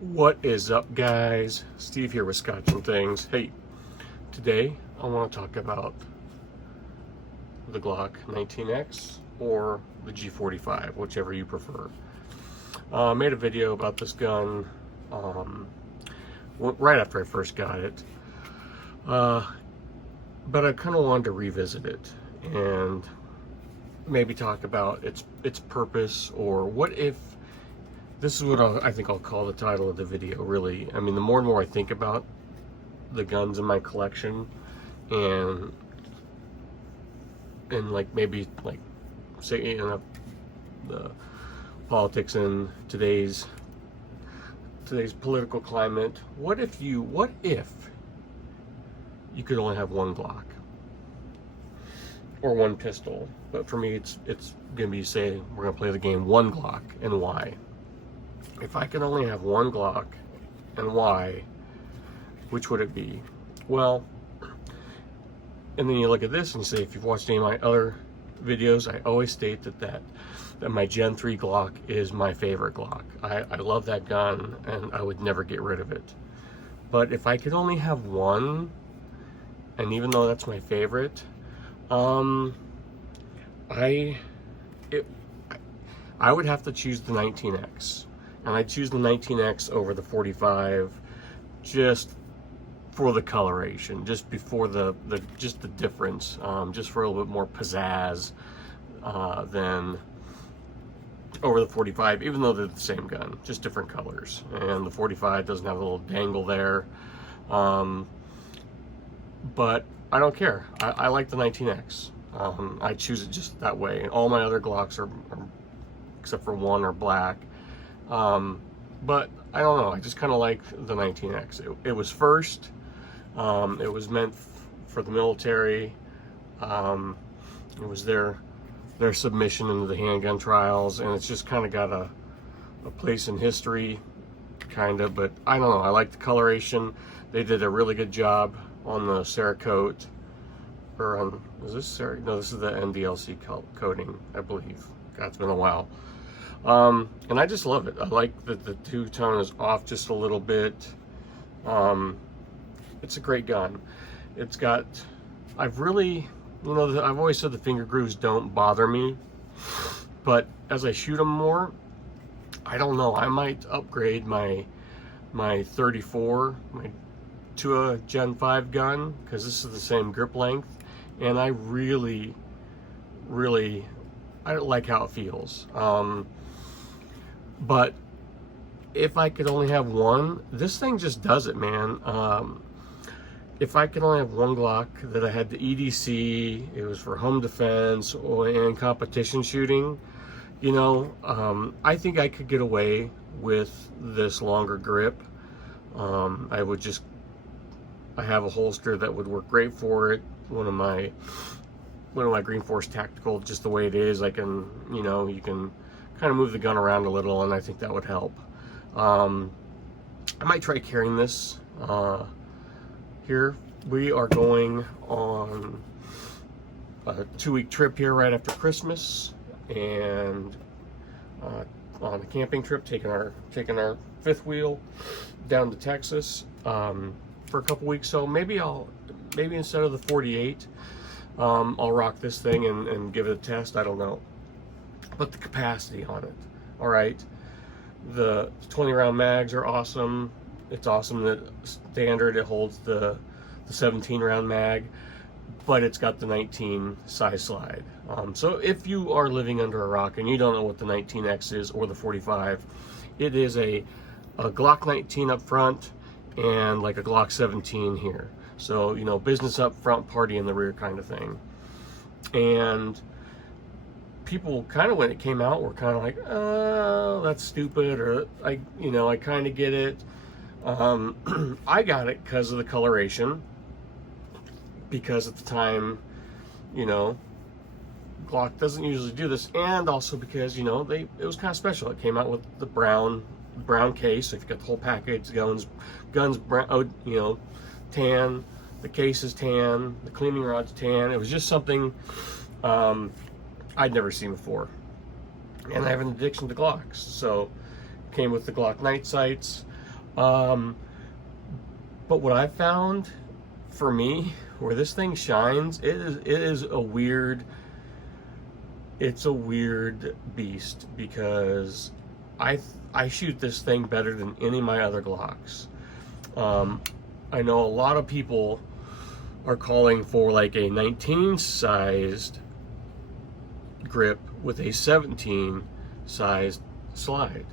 What is up, guys? Steve here with Scotch and Things. Hey, today I want to talk about the Glock 19x or the G45, whichever you prefer. I made a video about this gun right after I first got it, but I kind of wanted to revisit it and maybe talk about its purpose, or what if. This is what I think I'll call the title of the video, really. I mean, the more and more I think about the guns in my collection, and like maybe like say in the politics in today's political climate, what if you could only have one Glock or one pistol? But for me, it's gonna be, say, we're gonna play the game one Glock, and why? If I could only have one Glock, and why, which would it be? Well, and then you look at this and you say, if you've watched any of my other videos, I always state that my Gen 3 Glock is my favorite Glock. I love that gun, and I would never get rid of it. But if I could only have one, and even though that's my favorite, I would have to choose the 19x. And I choose the 19x over the 45 just for the coloration, just before the difference, just for a little bit more pizzazz than over the 45, even though they're the same gun, just different colors. And the 45 doesn't have a little dangle there, but I don't care. I like the 19x. I choose it just that way. And all my other Glocks are except for one, are black. But I don't know, I just kind of like the 19x. It was first. It was meant for the military. It was their submission into the handgun trials, and it's just kind of got a place in history, kind of. But I don't know, I like the coloration. They did a really good job on the Cerakote, or on, is this Cerakote? No, this is the NDLC coating, I believe. God, it's been a while. And I just love it. I like that the two-tone is off just a little bit. It's a great gun. It's got, I've always said the finger grooves don't bother me, but as I shoot them more, I don't know, I might upgrade my 34 to a Gen 5 gun, because this is the same grip length, and I really I don't like how it feels. But if I could only have one, this thing just does it, man. If I could only have one Glock that I had the EDC, it was for home defense and competition shooting, I think I could get away with this longer grip. I have a holster that would work great for it. One of my Green Force Tactical, just the way it is, I can, you can kind of move the gun around a little, and I think that would help. I might try carrying this. Here we are going on a 2-week trip here right after Christmas, and on a camping trip, taking our fifth wheel down to Texas for a couple weeks. So maybe instead of the 48, I'll rock this thing and give it a test. I don't know. But the capacity on it, all right. The 20 round mags are awesome. It's awesome that standard it holds the 17 round mag, but it's got the 19 size slide. So if you are living under a rock and you don't know what the 19x is or the 45, it is a Glock 19 up front and like a Glock 17 here. So, business up front, party in the rear kind of thing. And people kind of, when it came out, were kind of like, oh, that's stupid, or I kind of get it. I got it because of the coloration, because at the time, Glock doesn't usually do this, and also because, it was kind of special. It came out with the brown case, so if you got the whole package, guns brown, tan, the case is tan, the cleaning rod's tan. It was just something I'd never seen before. And I have an addiction to Glocks. So came with the Glock night sights. But what I found for me, where this thing shines, it's a weird beast, because I shoot this thing better than any of my other Glocks. I know a lot of people are calling for like a 19 sized grip with a 17 sized slide,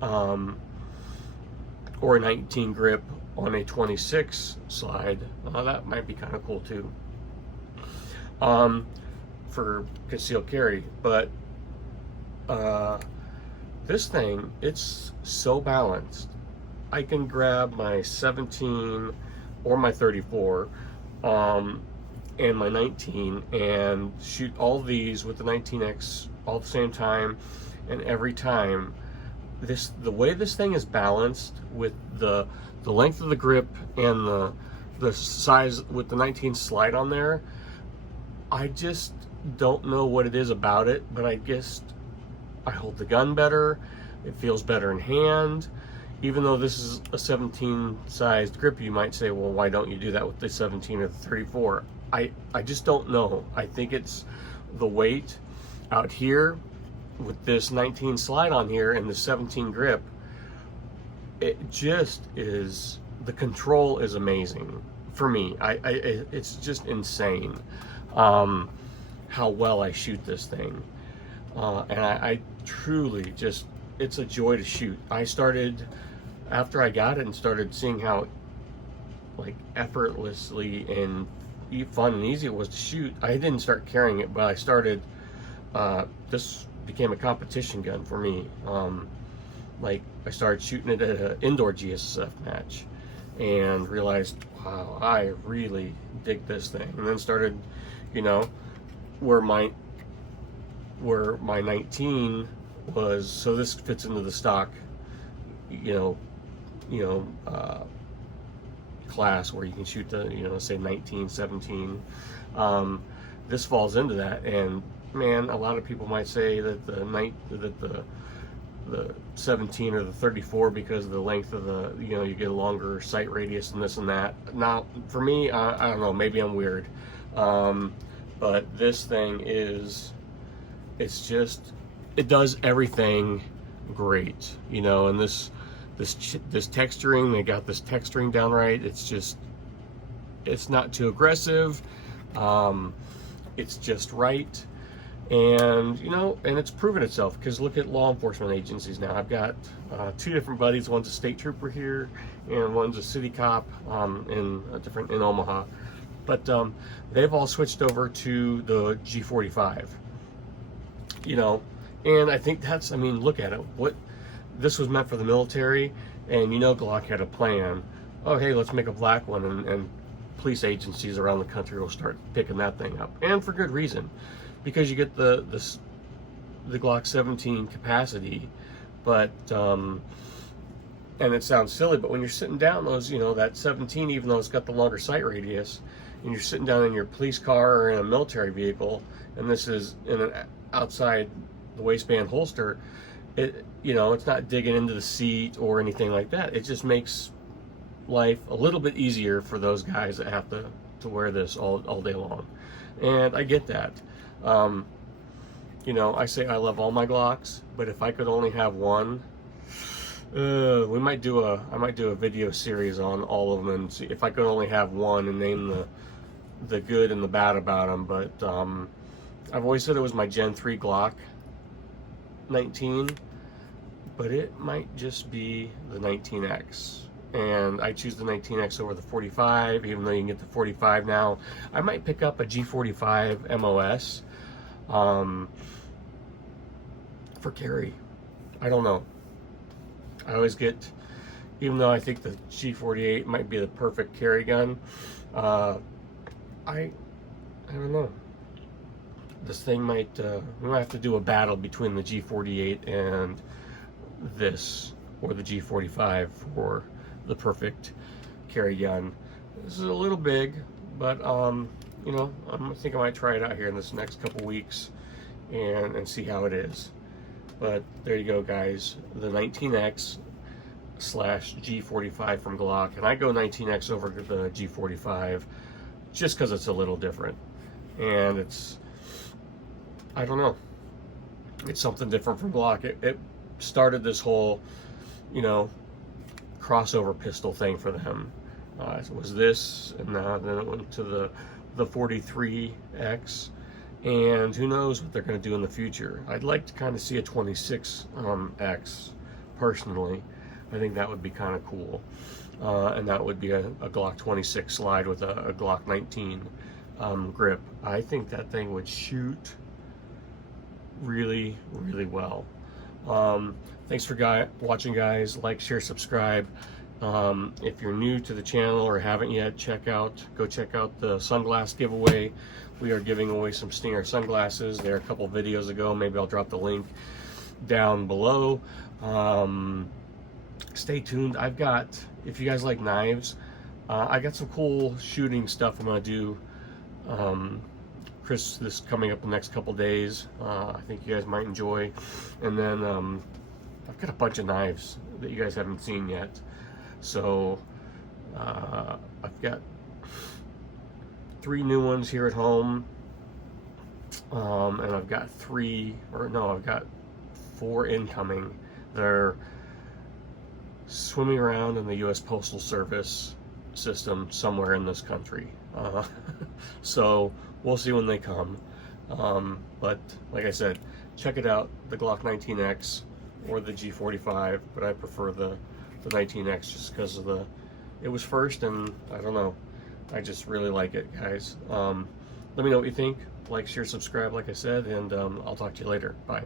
or a 19 grip on a 26 slide. That might be kind of cool too, for concealed carry. But this thing, it's so balanced. I can grab my 17 or my 34 and my 19 and shoot all these with the 19x all at the same time, and every time the way this thing is balanced with the length of the grip and the size with the 19 slide on there, I just don't know what it is about it, but I hold the gun better. It feels better in hand. Even though this is a 17 sized grip, you might say, well, why don't you do that with the 17 or the 34? I just don't know. I think it's the weight out here with this 19 slide on here and the 17 grip. It just is, the control is amazing for me. It's just insane how well I shoot this thing. And I truly just, it's a joy to shoot. I started, after I got it and started seeing how like effortlessly and fun and easy it was to shoot, I didn't start carrying it, but I started, this became a competition gun for me. Like, I started shooting it at an indoor GSSF match and realized, wow, I really dig this thing. And then started, you know, where my 19 was, so this fits into the stock, class where you can shoot the, say 19, 17. This falls into that, and man, a lot of people might say that the 17 or the 34, because of the length of the, you get a longer sight radius and this and that. Now, for me, I don't know, maybe I'm weird, but this thing it's just, it does everything great, and this texturing, they got this texturing down right. It's not too aggressive. It's just right. And, and it's proven itself, because look at law enforcement agencies now. I've got 2 different buddies. One's a state trooper here, and one's a city cop in Omaha. But they've all switched over to the G45, and I think that's, look at it. This was meant for the military, and Glock had a plan. Oh, hey, let's make a black one, and police agencies around the country will start picking that thing up, and for good reason, because you get the Glock 17 capacity, but and it sounds silly, but when you're sitting down, those that 17, even though it's got the longer sight radius, and you're sitting down in your police car or in a military vehicle, and this is in an outside the waistband holster, it's not digging into the seat or anything like that. It just makes life a little bit easier for those guys that have to wear this all day long. And I get that. I say I love all my Glocks, but if I could only have one, I might do a video series on all of them and see if I could only have one and name the good and the bad about them. But I've always said it was my Gen 3 Glock 19, but it might just be the 19x, and I choose the 19x over the 45, even though you can get the 45 now. I might pick up a G45 MOS for carry. I don't know. I always get, even though I think the G48 might be the perfect carry gun, I don't know. This thing might, we might have to do a battle between the G48 and this, or the G45 for the perfect carry gun. This is a little big, but I think I might try it out here in this next couple weeks and see how it is. But there you go, guys. The 19X, G45 from Glock, and I go 19x over the G45 just because it's a little different, and it's, I don't know, it's something different from Glock. It started this whole, you know, crossover pistol thing for them. It was this, and then it went to the 43x, and who knows what they're going to do in the future. I'd like to kind of see a 26x personally. I think that would be kind of cool, and that would be a Glock 26 slide with a Glock 19 grip. I think that thing would shoot really, really well. Thanks for watching, guys. Like, share, subscribe. If you're new to the channel or haven't yet, go check out the sunglass giveaway. We are giving away some Stinger sunglasses. There are a couple videos ago. Maybe I'll drop the link down below. Stay tuned. If you guys like knives, I got some cool shooting stuff I'm going to do. This coming up the next couple days. I think you guys might enjoy. And then I've got a bunch of knives that you guys haven't seen yet. So I've got 3 new ones here at home, and I've got 4 incoming. They're swimming around in the U.S. Postal Service system somewhere in this country. So we'll see when they come. But like I said, check it out, the Glock 19x or the G45, but I prefer the 19x just because of it was first, and I don't know, I just really like it, guys. Let me know what you think. Like, share, subscribe, like I said, and I'll talk to you later. Bye.